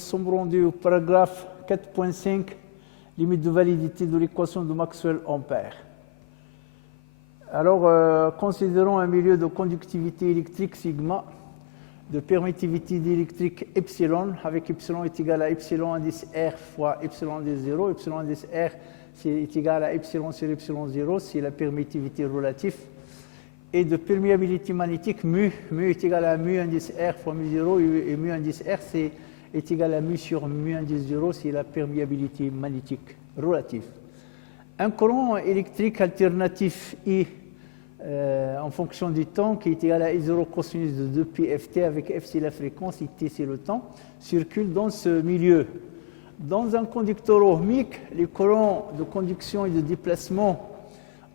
sommes rendus au paragraphe 4.5, limite de validité de l'équation de Maxwell-Ampère. Alors, considérons un milieu de conductivité électrique sigma, de permittivité électrique epsilon, avec epsilon est égal à epsilon indice R fois epsilon indice 0. Epsilon indice R est égal à epsilon sur epsilon 0, c'est la permittivité relative. Et de perméabilité magnétique, mu est égal à mu indice R fois mu 0, et mu indice R est égal à mu sur mu indice 0, c'est la perméabilité magnétique relative. Un courant électrique alternatif I en fonction du temps, qui est égal à I0 cosinus de 2pi ft, avec f c'est la fréquence et t c'est le temps, circule dans ce milieu. Dans un conducteur ohmique, les courants de conduction et de déplacement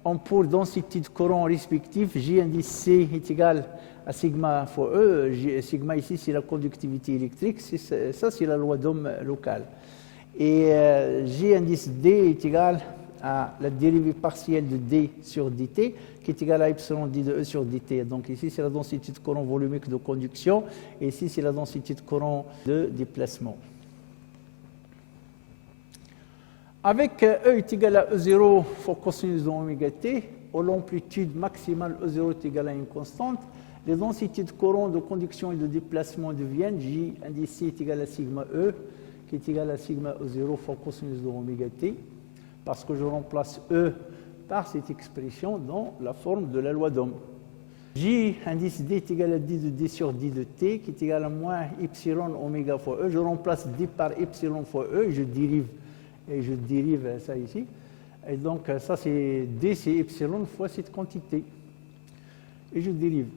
ont pour densité de courant respectif, J indice C est égal à sigma fois E. Sigma ici, c'est la conductivité électrique. Ça, c'est la loi d'Ohm locale. Et J indice D est égal à la dérivée partielle de D sur dt, qui est égale à epsilon d de E sur dt. Donc ici, c'est la densité de courant volumique de conduction, et ici, c'est la densité de courant de déplacement. Avec E est égal à E0 fois cosinus de oméga t, où l'amplitude maximale E0 est égale à une constante, les densités de courant de conduction et de déplacement deviennent J indice C est égal à sigma E, qui est égal à sigma E0 fois cosinus de oméga t, parce que je remplace E par cette expression dans la forme de la loi d'Ohm. J indice D est égal à d de d sur d de t, qui est égal à moins epsilon oméga fois E. Je remplace d par epsilon fois E, et je dérive ça ici. Et donc, ça, c'est d, c'est epsilon fois cette quantité. Et je dérive,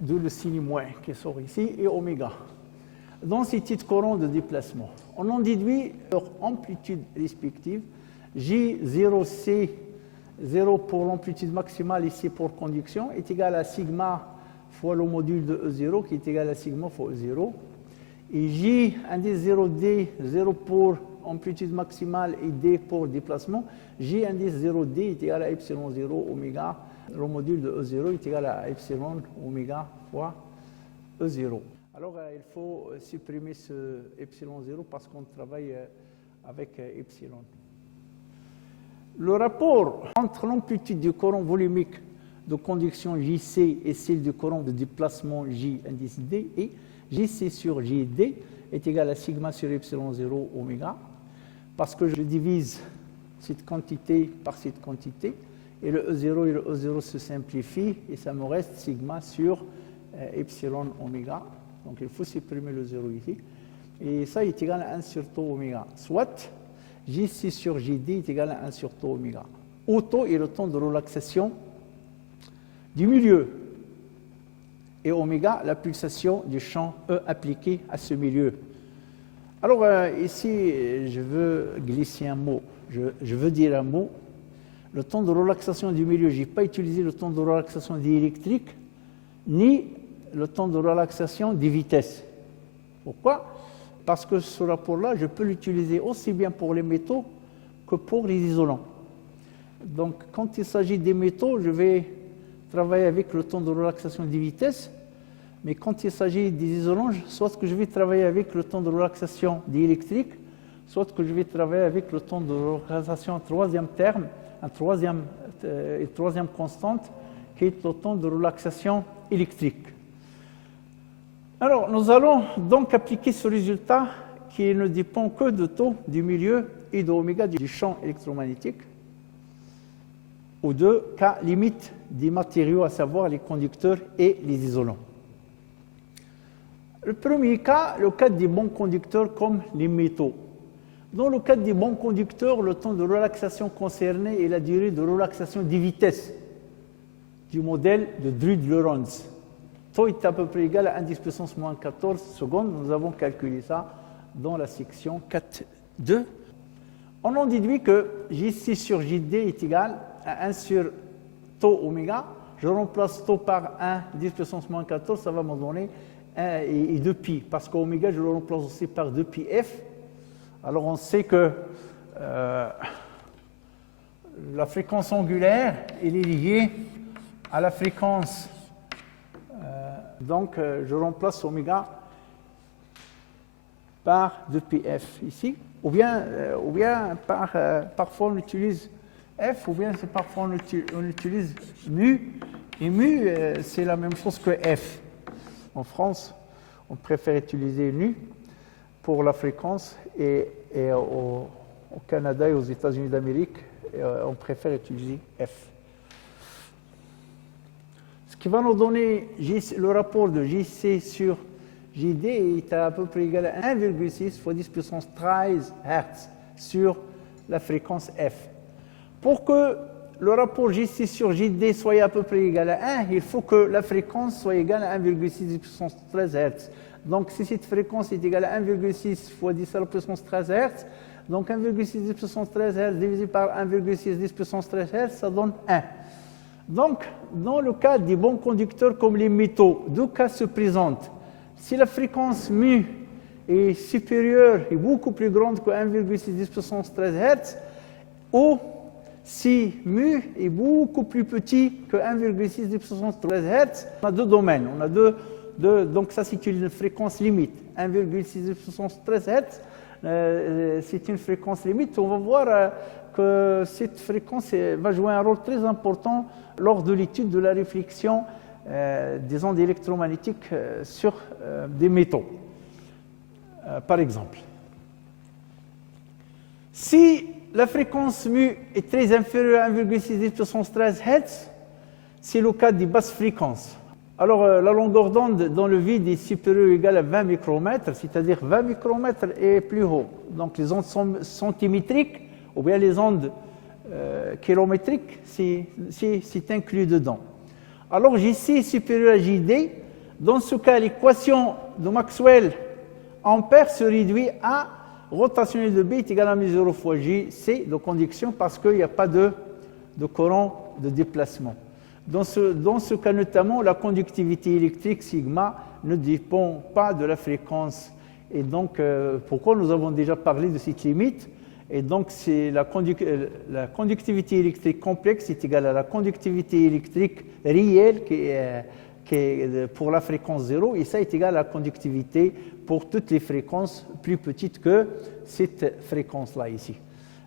d'où le signe moins qui sort ici, et oméga. Densité de courant de déplacement. On en déduit leur amplitude respective. J0C, 0 pour l'amplitude maximale et C pour conduction, est égal à sigma fois le module de E0, qui est égal à sigma fois E0. Et J indice 0D, 0 pour amplitude maximale et D pour déplacement, J indice 0D est égal à epsilon 0 oméga, le module de E0 est égal à epsilon oméga fois E0. Alors il faut supprimer ce epsilon 0 parce qu'on travaille avec epsilon. Le rapport entre l'amplitude du courant volumique de conduction JC et celle du courant de déplacement J indice D et JC sur JD est égal à sigma sur epsilon 0 oméga, parce que je divise cette quantité par cette quantité, et le E0 et le E0 se simplifient, et ça me reste sigma sur epsilon oméga. Donc il faut supprimer le 0 ici. Et ça est égal à 1 sur tau oméga. Soit J6 sur Jd est égal à 1 sur tau oméga. Où tau est le temps de relaxation du milieu. Et oméga, la pulsation du champ E appliqué à ce milieu. Alors ici, je veux glisser un mot. Je veux dire un mot. Le temps de relaxation du milieu, je n'ai pas utilisé le temps de relaxation diélectrique, ni le temps de relaxation des vitesses. Pourquoi? Parce que ce rapport-là, je peux l'utiliser aussi bien pour les métaux que pour les isolants. Donc, quand il s'agit des métaux, je vais travailler avec le temps de relaxation des vitesses, mais quand il s'agit des isolants, soit que je vais travailler avec le temps de relaxation diélectrique, soit que je vais travailler avec le temps de relaxation troisième terme, une troisième constante, qui est le temps de relaxation électrique. Alors, nous allons donc appliquer ce résultat qui ne dépend que de taux du milieu et de oméga du champ électromagnétique aux deux cas limites des matériaux, à savoir les conducteurs et les isolants. Le premier cas, le cas des bons conducteurs comme les métaux. Dans le cas des bons conducteurs, le temps de relaxation concerné est la durée de relaxation des vitesses du modèle de Drude-Lorentz. Tau est à peu près égal à 10 puissance moins 14 secondes. Nous avons calculé ça dans la section 4.2. On en déduit que J6 sur Jd est égal à 1 sur tau oméga. Je remplace tau par 1, 10 puissance moins 14, ça va me donner 1 et 2pi, parce qu'oméga, je le remplace aussi par 2pi f. Alors on sait que la fréquence angulaire elle est liée à la fréquence. Donc je remplace oméga par 2πf ici, ou bien parfois on utilise f, ou bien parfois on utilise mu, et mu c'est la même chose que f. En France, on préfère utiliser nu pour la fréquence, et au Canada et aux États-Unis d'Amérique, on préfère utiliser f. Ce qui va nous donner le rapport de JC sur JD est à peu près égal à 1,6 fois 10 puissance 13 Hz sur la fréquence f. Pour que le rapport JC sur JD soit à peu près égal à 1, il faut que la fréquence soit égale à 1,6 puissance 13 Hz. Donc si cette fréquence est égale à 1,6 fois 10 à la puissance 13 Hz, donc 1,6 10 puissance 13 Hz divisé par 1,6 10 puissance 13 Hz, ça donne 1. Donc, dans le cas des bons conducteurs comme les métaux, deux cas se présentent. Si la fréquence mu est supérieure et beaucoup plus grande que 1,6 10 puissance 13 Hz, ou si mu est beaucoup plus petit que 1,6 10 puissance 13 Hz, on a deux domaines. On a donc ça c'est une fréquence limite. 1,6 10 puissance 13 Hz, c'est une fréquence limite. On va voir que cette fréquence va jouer un rôle très important lors de l'étude de la réflexion des ondes électromagnétiques sur des métaux. Par exemple, si la fréquence mu est très inférieure à 1,6 10 puissance 13 Hz, c'est le cas des basses fréquences. Alors, la longueur d'onde dans le vide est supérieure ou égale à 20 micromètres, c'est-à-dire 20 micromètres et plus haut. Donc, les ondes centimétriques ou bien les ondes kilométriques, c'est inclus dedans. Alors, JC est supérieur à JD. Dans ce cas, l'équation de Maxwell ampère se réduit à rotationnel de B est égal à μ0 fois JC de conduction parce qu'il n'y a pas de courant de déplacement. Dans ce cas notamment, la conductivité électrique sigma ne dépend pas de la fréquence. Et donc, pourquoi nous avons déjà parlé de cette limite? Et donc, c'est la conductivité électrique complexe est égale à la conductivité électrique réelle qui est pour la fréquence 0, et ça est égal à la conductivité pour toutes les fréquences plus petites que cette fréquence-là ici.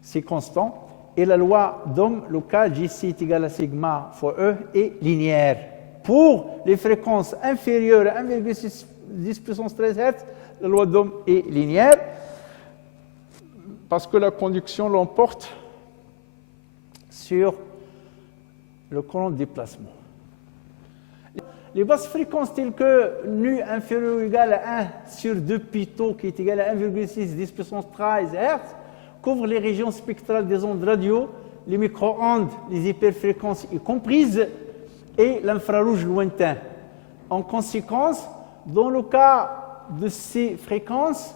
C'est constant. Et la loi d'Ohm locale, JC est égal à sigma fois E, est linéaire. Pour les fréquences inférieures à 1,6 10 puissance 13 Hz, la loi d'Ohm est linéaire parce que la conduction l'emporte sur le courant de déplacement. Les basses fréquences telles que nu inférieur ou égal à 1 sur 2 π qui est égal à 1,6 10 puissance 13 Hz couvrent les régions spectrales des ondes radio, les micro-ondes, les hyperfréquences y comprises et l'infrarouge lointain. En conséquence, dans le cas de ces fréquences,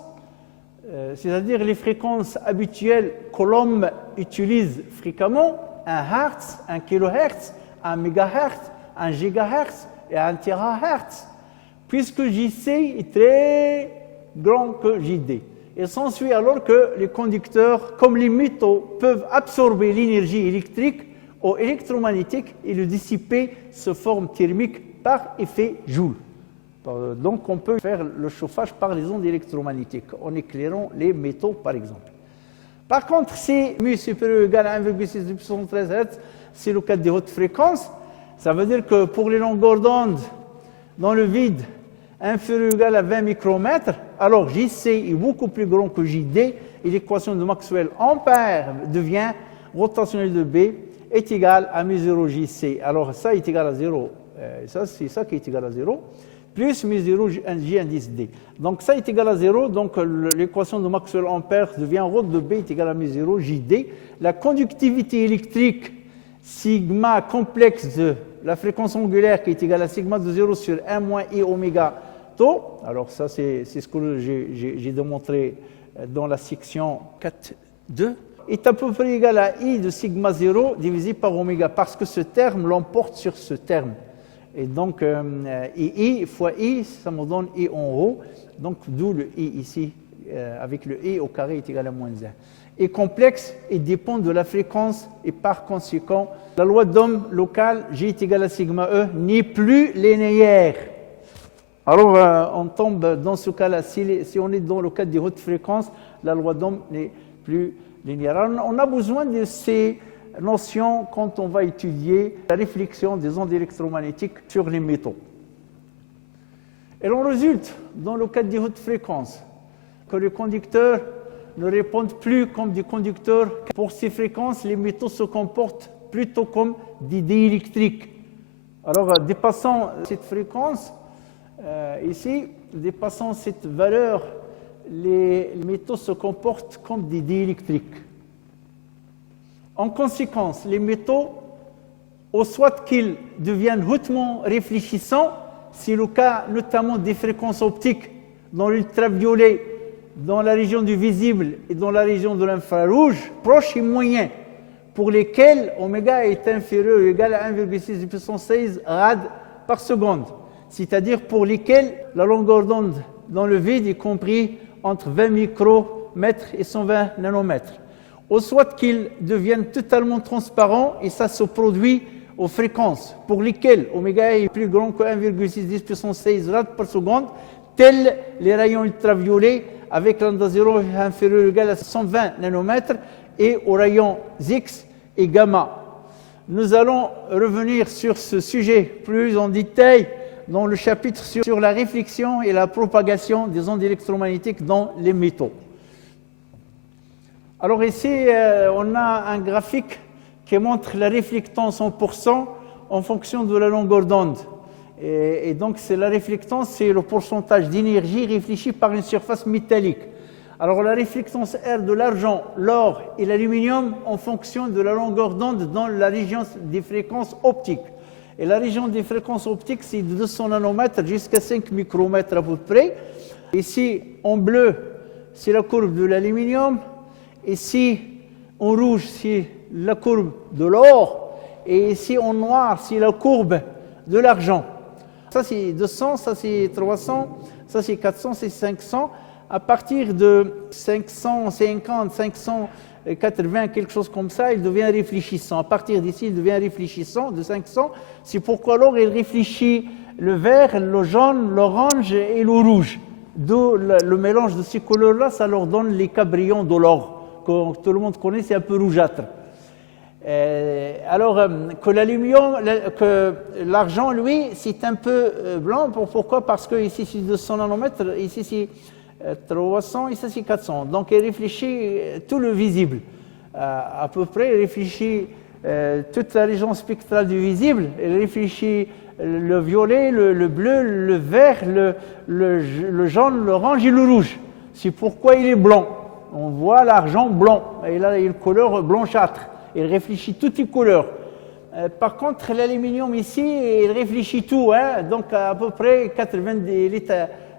c'est-à-dire les fréquences habituelles que l'homme utilise fréquemment, 1 Hz, 1 kHz, 1 MHz, 1 GHz et 1 THz, puisque JC est très grand que JD. Il s'ensuit alors que les conducteurs, comme les métaux, peuvent absorber l'énergie électrique ou électromagnétique et le dissiper sous forme thermique par effet Joule. Donc, on peut faire le chauffage par les ondes électromagnétiques en éclairant les métaux, par exemple. Par contre, si mu supérieur ou égal à 1,6 puissance 13 Hz, c'est le cas des hautes fréquences. Ça veut dire que pour les longueurs d'onde dans le vide inférieur ou égal à 20 micromètres, alors JC est beaucoup plus grand que JD et l'équation de Maxwell ampère devient rotationnelle de B est égale à μ0 JC. Alors ça est égal à 0, c'est ça qui est égal à 0, plus μ0 J indice D. Donc ça est égal à 0, donc l'équation de Maxwell ampère devient rho de B est égal à μ0 JD. La conductivité électrique sigma complexe de la fréquence angulaire qui est égale à sigma de 0 sur 1 moins I oméga tau. Alors ça c'est ce que j'ai démontré dans la section 4.2 est à peu près égal à I de sigma 0 divisé par oméga parce que ce terme l'emporte sur ce terme. Et donc I fois I, ça me donne I en haut, donc d'où le I ici avec le I au carré est égal à moins 1. Est complexe et dépend de la fréquence et par conséquent, la loi d'Ohm locale, G est égal à sigma E, n'est plus linéaire. Alors, on tombe dans ce cas-là, si on est dans le cadre des hautes fréquences, la loi d'Ohm n'est plus linéaire. Alors, on a besoin de ces notions quand on va étudier la réflexion des ondes électromagnétiques sur les métaux. Et l'on résulte, dans le cadre des hautes fréquences, que les conducteurs ne répondent plus comme des conducteurs. Pour ces fréquences, les métaux se comportent plutôt comme des diélectriques. Alors, dépassant cette fréquence, ici, dépassant cette valeur, les métaux se comportent comme des diélectriques. En conséquence, les métaux, au soit qu'ils deviennent hautement réfléchissants, c'est le cas notamment des fréquences optiques dans l'ultraviolet, dans la région du visible et dans la région de l'infrarouge, proche et moyen, pour lesquels oméga est inférieur ou égal à 1,6 puissance 16 rad par seconde, c'est-à-dire pour lesquels la longueur d'onde dans le vide est comprise entre 20 micromètres et 120 nanomètres. Au soit qu'ils deviennent totalement transparents, et ça se produit aux fréquences pour lesquelles oméga est plus grand que 1,6 puissance 16 rad par seconde, tels les rayons ultraviolets avec lambda 0 inférieur ou égal à 120 nanomètres et aux rayons X et gamma. Nous allons revenir sur ce sujet plus en détail dans le chapitre sur la réflexion et la propagation des ondes électromagnétiques dans les métaux. Alors ici, on a un graphique qui montre la réflectance en pourcent en fonction de la longueur d'onde. Et donc, c'est la réflectance, c'est le pourcentage d'énergie réfléchie par une surface métallique. Alors, la réflectance R de l'argent, l'or et l'aluminium en fonction de la longueur d'onde dans la région des fréquences optiques. Et la région des fréquences optiques, c'est de 200 nanomètres jusqu'à 5 micromètres à peu près. Ici, en bleu, c'est la courbe de l'aluminium. Ici, en rouge, c'est la courbe de l'or. Et ici, en noir, c'est la courbe de l'argent. Ça, c'est 200, ça, c'est 300, ça, c'est 400, c'est 500. À partir de 550, 580, quelque chose comme ça, il devient réfléchissant. À partir d'ici, il devient réfléchissant de 500. C'est pourquoi alors il réfléchit le vert, le jaune, l'orange et le rouge. D'où le mélange de ces couleurs-là, ça leur donne les cabrillons de l'or, que tout le monde connaît, c'est un peu rougeâtre. Alors que l'aluminium, que l'argent, lui, c'est un peu blanc. Pourquoi? Parce que ici c'est 200 nanomètres, ici c'est 300, ici c'est 400. Donc il réfléchit tout le visible. À peu près, il réfléchit toute la région spectrale du visible. Il réfléchit le violet, le bleu, le vert, le jaune, l'orange et le rouge. C'est pourquoi il est blanc. On voit l'argent blanc. Et là, il a une couleur blanchâtre. Il réfléchit toutes les couleurs. Par contre, l'aluminium ici, il réfléchit tout. Donc, à peu près 90, il est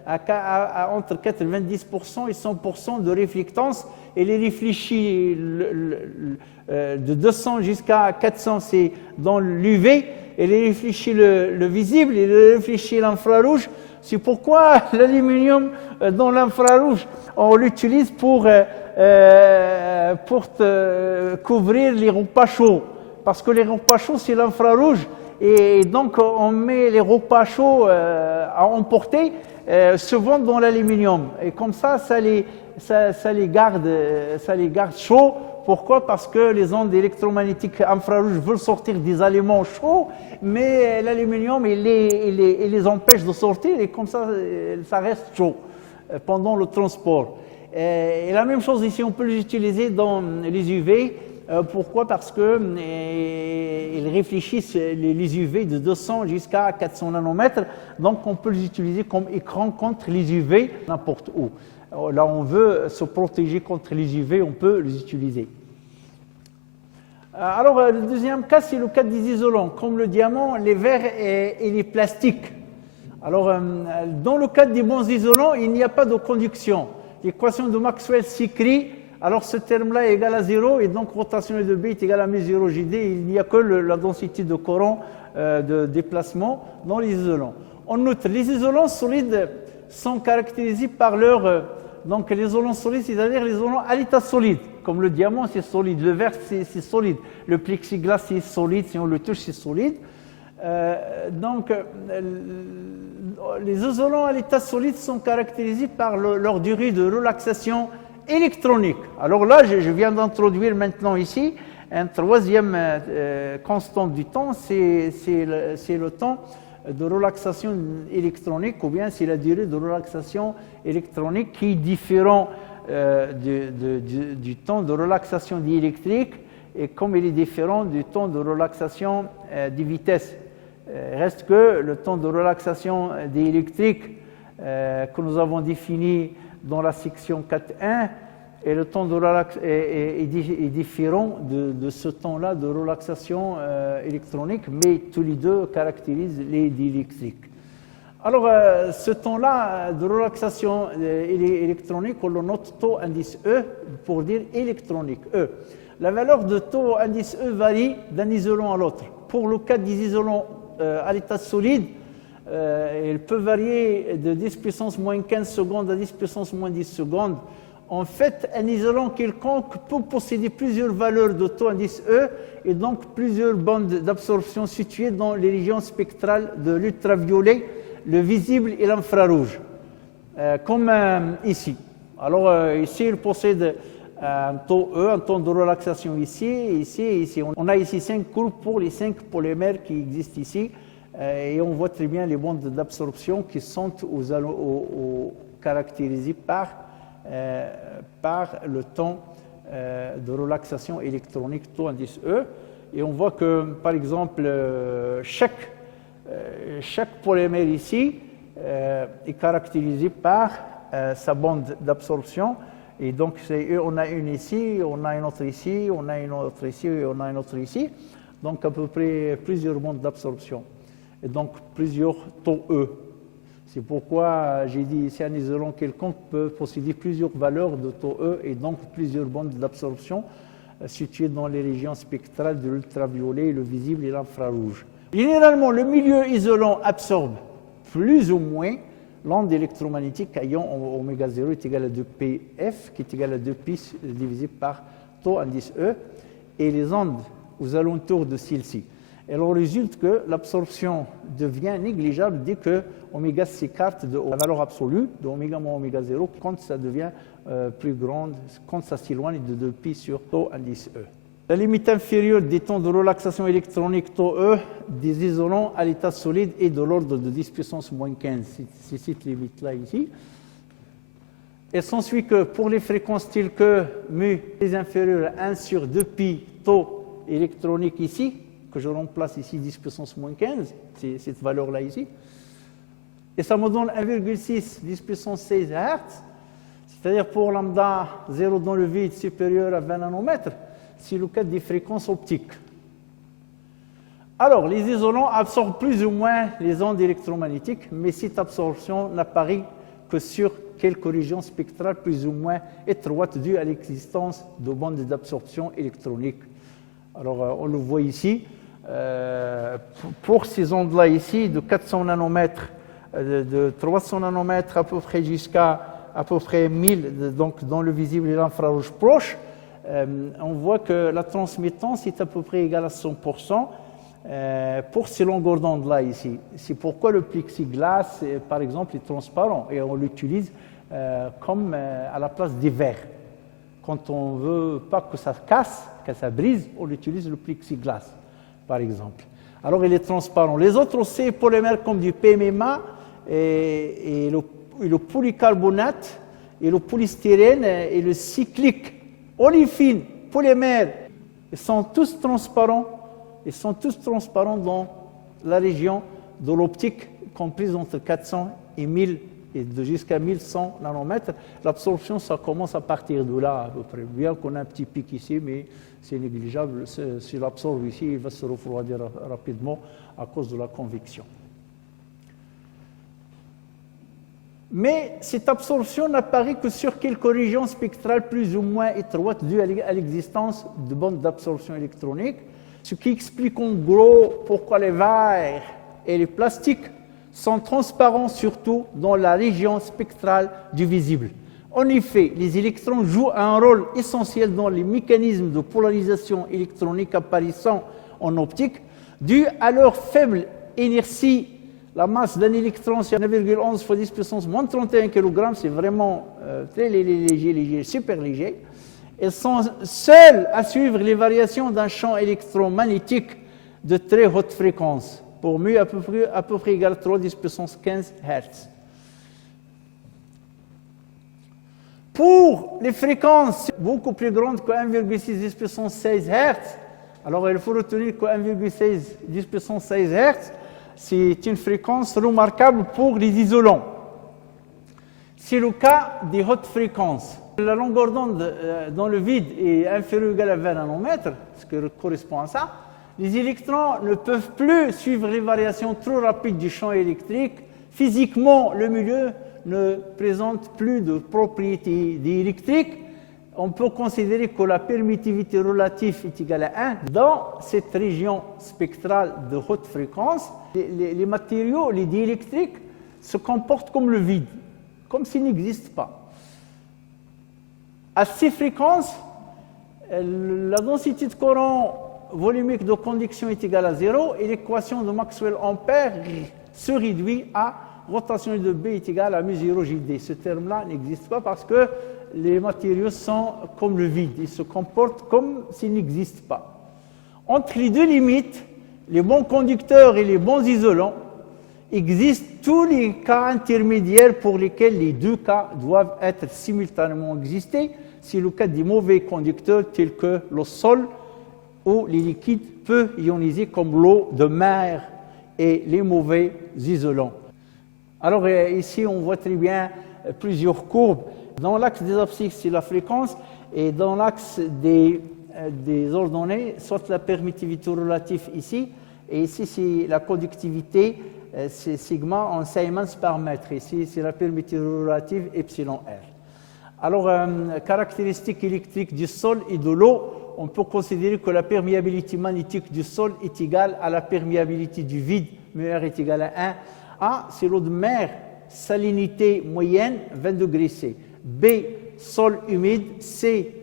entre 90% et 100% de réflectance. Il réfléchit de 200 jusqu'à 400, c'est dans l'UV. Il réfléchit le visible, il réfléchit l'infrarouge. C'est pourquoi l'aluminium dans l'infrarouge, on l'utilise pour couvrir les repas chauds. Parce que les repas chauds, c'est l'infrarouge. Et donc, on met les repas chauds à emporter souvent dans l'aluminium. Et comme ça, ça les garde chauds. Pourquoi? Parce que les ondes électromagnétiques infrarouges veulent sortir des aliments chauds, mais l'aluminium, il les empêche de sortir. Et comme ça, ça reste chaud pendant le transport. Et la même chose ici, on peut les utiliser dans les UV. Pourquoi? Parce qu'ils réfléchissent les UV de 200 jusqu'à 400 nanomètres. Donc, on peut les utiliser comme écran contre les UV n'importe où. Là, on veut se protéger contre les UV, on peut les utiliser. Alors, le deuxième cas, c'est le cas des isolants, comme le diamant, les verres et les plastiques. Alors, dans le cas des bons isolants, il n'y a pas de conduction. L'équation de Maxwell s'écrit, alors ce terme-là est égal à 0, et donc rotation de B est égal à μ0 GD, il n'y a que la densité de courant de déplacement dans les isolants. En outre, les isolants solides sont caractérisés par leur... donc les isolants solides, c'est-à-dire les isolants à l'état solide, comme le diamant c'est solide, le verre c'est solide, le plexiglas c'est solide, si on le touche c'est solide. Donc les isolants à l'état solide sont caractérisés par leur durée de relaxation électronique. Alors là, je viens d'introduire maintenant ici un troisième constante du temps, c'est le temps de relaxation électronique, ou bien c'est la durée de relaxation électronique qui est différent du temps de relaxation diélectrique, et comme il est différent du temps de relaxation des vitesses. Reste que le temps de relaxation diélectrique que nous avons défini dans la section 4.1 et le temps de relaxation est différent de ce temps-là de relaxation électronique, mais tous les deux caractérisent les diélectriques. Alors, ce temps-là de relaxation électronique, on le note taux indice E pour dire électronique, E. La valeur de taux indice E varie d'un isolant à l'autre. Pour le cas des isolants à l'état solide, elle peut varier de 10 puissance moins 15 secondes à 10 puissance moins 10 secondes. En fait, un isolant quelconque peut posséder plusieurs valeurs de taux indice E et donc plusieurs bandes d'absorption situées dans les régions spectrales de l'ultraviolet, le visible et l'infrarouge, comme ici. Alors ici, il possède un taux E, un temps de relaxation ici, ici et ici. On a ici 5 courbes pour les 5 polymères qui existent ici, et on voit très bien les bandes d'absorption qui sont caractérisées par le temps de relaxation électronique, taux indice E. Et on voit que, par exemple, chaque polymère ici est caractérisé par sa bande d'absorption. Et donc, on a une ici, on a une autre ici, on a une autre ici et on a une autre ici. Donc, à peu près plusieurs bandes d'absorption. Et donc, plusieurs taux E. C'est pourquoi j'ai dit ici un isolant quelconque peut posséder plusieurs valeurs de taux E et donc plusieurs bandes d'absorption situées dans les régions spectrales de l'ultraviolet, le visible et l'infrarouge. Généralement, le milieu isolant absorbe plus ou moins l'onde électromagnétique ayant oméga 0 est égal à 2πf, qui est égal à 2π divisé par taux indice E, et les ondes aux alentours de celle-ci. Et alors, il résulte que l'absorption devient négligeable dès que oméga s'écarte de la valeur absolue de oméga moins oméga 0 quand ça devient plus grande, quand ça s'éloigne de 2π sur taux indice E. La limite inférieure des temps de relaxation électronique taux E des isolants à l'état solide est de l'ordre de 10 puissance moins 15. C'est cette limite-là ici. Il s'ensuit que pour les fréquences telles que mu est inférieur à 1 sur 2π taux électronique ici, que je remplace ici 10 puissance moins 15, c'est cette valeur-là ici, et ça me donne 1,6 10 puissance 16 Hz, c'est-à-dire pour lambda 0 dans le vide supérieur à 20 nanomètres, c'est le cas des fréquences optiques. Alors, les isolants absorbent plus ou moins les ondes électromagnétiques, mais cette absorption n'apparaît que sur quelques régions spectrales plus ou moins étroites dues à l'existence de bandes d'absorption électronique. Alors, on le voit ici. Pour ces ondes-là ici, de 400 nanomètres, de 300 nanomètres à peu près jusqu'à à peu près 1000, donc dans le visible et l'infrarouge proche, on voit que la transmittance est à peu près égale à 100% pour ces longueurs d'onde-là ici. C'est pourquoi le plexiglas, par exemple, est transparent et on l'utilise comme à la place des verres. Quand on ne veut pas que ça casse, que ça brise, on utilise le plexiglas, par exemple. Alors, il est transparent. Les autres aussi, polymères comme du PMMA et le polycarbonate et le polystyrène et le cyclique olefine, polymères, ils sont tous transparents. Ils sont tous transparents dans la région de l'optique comprise entre 400 et 1000 et jusqu'à 1100 nanomètres. L'absorption, ça commence à partir de là à peu près. Bien qu'on a un petit pic ici, mais c'est négligeable. Si l'absorbe ici, il va se refroidir rapidement à cause de la convection. Mais cette absorption n'apparaît que sur quelques régions spectrales plus ou moins étroites dues à l'existence de bandes d'absorption électronique, ce qui explique en gros pourquoi les verres et les plastiques sont transparents surtout dans la région spectrale du visible. En effet, les électrons jouent un rôle essentiel dans les mécanismes de polarisation électronique apparaissant en optique dû à leur faible inertie La masse d'un électron, c'est 9,11 fois 10 puissance moins 31 kg, c'est vraiment très léger, super léger. Elles sont seules à suivre les variations d'un champ électromagnétique de très haute fréquence, pour mu à peu près égal à 3 10 puissance 15 Hz. Pour les fréquences beaucoup plus grandes que 1,6 10 puissance 16 Hz, alors il faut retenir que 1,6 10 puissance 16 Hz, c'est une fréquence remarquable pour les isolants. C'est le cas des hautes fréquences. La longueur d'onde dans le vide est inférieure ou égale à 20 nanomètres, ce qui correspond à ça. Les électrons ne peuvent plus suivre les variations trop rapides du champ électrique. Physiquement, le milieu ne présente plus de propriétés électriques. On peut considérer que la permittivité relative est égale à 1 dans cette région spectrale de haute fréquence. Les matériaux, les diélectriques, se comportent comme le vide, comme s'ils n'existent pas. À ces fréquences, la densité de courant volumique de conduction est égale à 0 et l'équation de Maxwell-Ampère se réduit à rotation de B est égale à mu0 JD. Ce terme-là n'existe pas parce que les matériaux sont comme le vide, ils se comportent comme s'ils n'existent pas. Entre les deux limites, les bons conducteurs et les bons isolants, existent tous les cas intermédiaires pour lesquels les deux cas doivent être simultanément exister. C'est le cas des mauvais conducteurs tels que le sol ou les liquides peu ionisés comme l'eau de mer et les mauvais isolants. Alors ici, on voit très bien plusieurs courbes. Dans l'axe des abscisses, c'est la fréquence, et dans l'axe des ordonnées, soit la permittivité relative ici, et ici, c'est la conductivité, c'est sigma en Siemens par mètre. Ici, c'est la permittivité relative epsilon R. Alors, caractéristiques électriques du sol et de l'eau, on peut considérer que la perméabilité magnétique du sol est égale à la perméabilité du vide, mu R est égal à 1. A, c'est l'eau de mer, salinité moyenne, 20 degrés C. B, sol humide. C,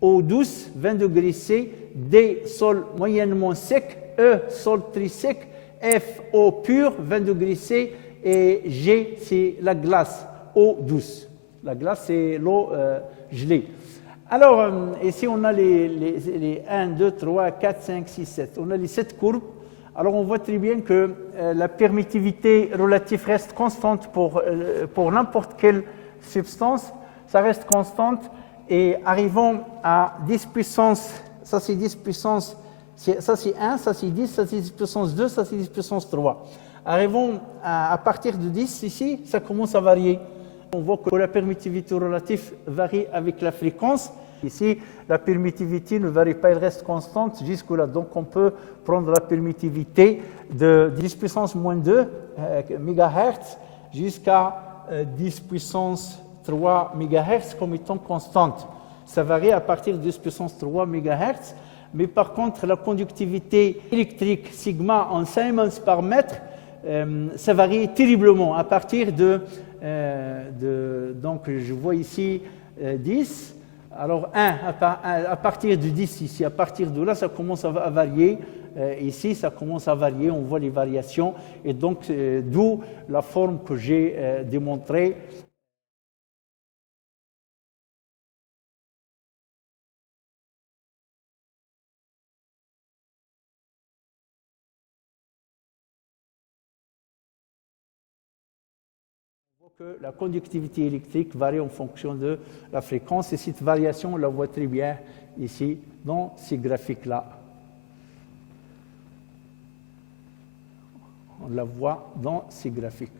eau douce, 20 degrés C. D, sol moyennement sec. E, sol très sec. F, eau pure, 20 degrés C. Et G, c'est la glace, eau douce. La glace, c'est l'eau gelée. Alors, ici, on a les 1, 2, 3, 4, 5, 6, 7. On a les 7 courbes. Alors, on voit très bien que la permittivité relative reste constante pour n'importe quelle substance. Ça reste constante. Et arrivons à 10 puissance, ça c'est 10 puissance, ça c'est 1, ça c'est 10, ça c'est 10 puissance 2, ça c'est 10 puissance 3. Arrivons à partir de 10, ici, ça commence à varier. On voit que la permittivité relative varie avec la fréquence. Ici, la permittivité ne varie pas, elle reste constante jusque-là. Donc, on peut prendre la permittivité de 10 puissance moins 2 MHz jusqu'à 10 puissance 3 MHz comme étant constante. Ça varie à partir de 10 puissance 3 MHz. Mais par contre, la conductivité électrique sigma en Siemens par mètre, ça varie terriblement à partir donc je vois ici 10. Alors 1 à partir de 10 ici, à partir de là, ça commence à varier. Ici, ça commence à varier, on voit les variations. Et donc, d'où la forme que j'ai démontrée. Que la conductivité électrique varie en fonction de la fréquence. Et cette variation, on la voit très bien ici dans ces graphiques-là. On la voit dans ces graphiques.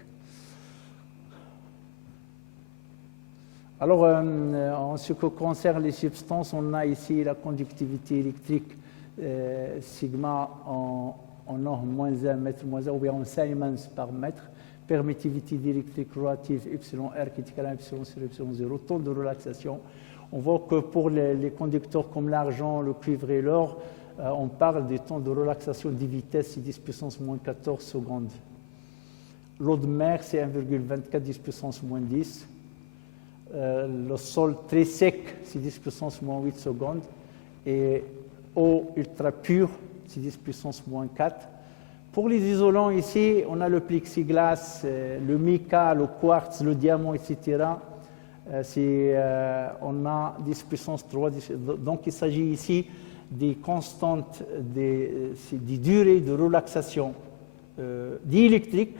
Alors, en ce qui concerne les substances, on a ici la conductivité électrique sigma en or moins 1 mètre moins 1, ou bien en Siemens par mètre. Permittivité d'électrique relative epsilon R qui est égal à epsilon sur epsilon 0, temps de relaxation. On voit que pour les conducteurs comme l'argent, le cuivre et l'or, on parle des temps de relaxation des vitesses, c'est 10 puissance moins 14 secondes. L'eau de mer, c'est 1,24 10 puissance moins 10. Le sol très sec, c'est 10 puissance moins 8 secondes. Et eau ultra pure, c'est 10 puissance moins 4. Pour les isolants ici, on a le plexiglas, le mica, le quartz, le diamant, etc. On a 10 puissance 3. Donc il s'agit ici des constantes, des durées de relaxation diélectrique,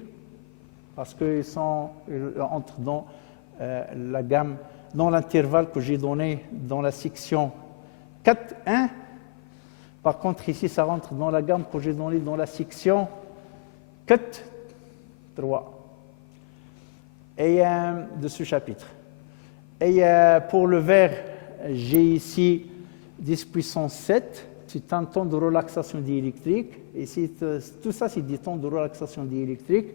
parce qu'ils entrent dans la gamme, dans l'intervalle que j'ai donné dans la section 4.1. Par contre, ici, ça rentre dans la gamme que j'ai donnée dans la section 4.3 de ce chapitre. Et pour le verre, j'ai ici 10 puissance 7. C'est un temps de relaxation diélectrique. Et tout ça, c'est des temps de relaxation diélectrique.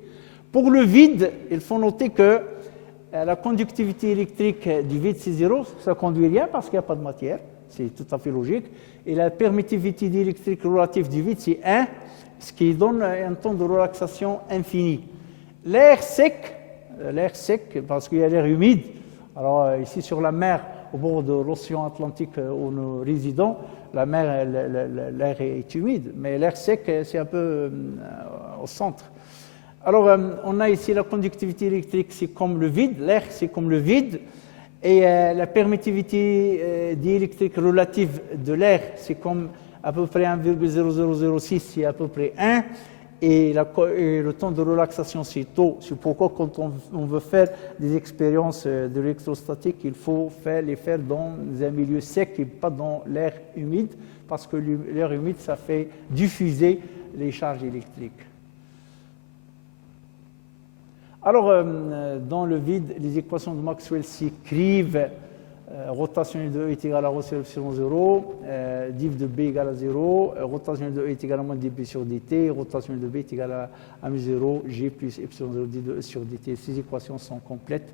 Pour le vide, il faut noter que la conductivité électrique du vide, c'est 0. Ça ne conduit rien parce qu'il n'y a pas de matière. C'est tout à fait logique. Et la permittivité diélectrique relative du vide, c'est 1, ce qui donne un temps de relaxation infini. L'air sec, parce qu'il y a l'air humide. Alors ici sur la mer, au bord de l'océan Atlantique où nous résidons, la mer, l'air est humide, mais l'air sec, c'est un peu au centre. Alors on a ici la conductivité électrique, c'est comme le vide, l'air c'est comme le vide, et la permittivité diélectrique relative de l'air, c'est comme à peu près 1,0006, c'est à peu près 1. Et le temps de relaxation, c'est taux. C'est pourquoi, quand on veut faire des expériences de l'électrostatique, il faut les faire dans un milieu sec et pas dans l'air humide, parce que l'air humide, ça fait diffuser les charges électriques. Alors, dans le vide, les équations de Maxwell s'écrivent. Rotation de E est égale à rho sur epsilon 0, div de B égale à 0, rotation de E est égale à moins dB sur dt, rotation de B est égale à mu0, G plus epsilon 0 d de E sur dt. Ces équations sont complètes.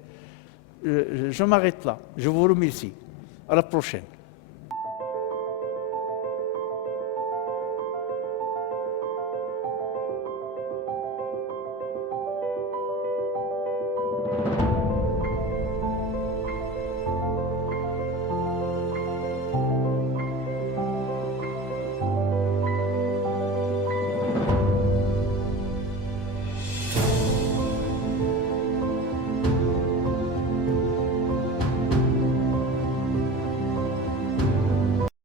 Je m'arrête là. Je vous remercie. À la prochaine.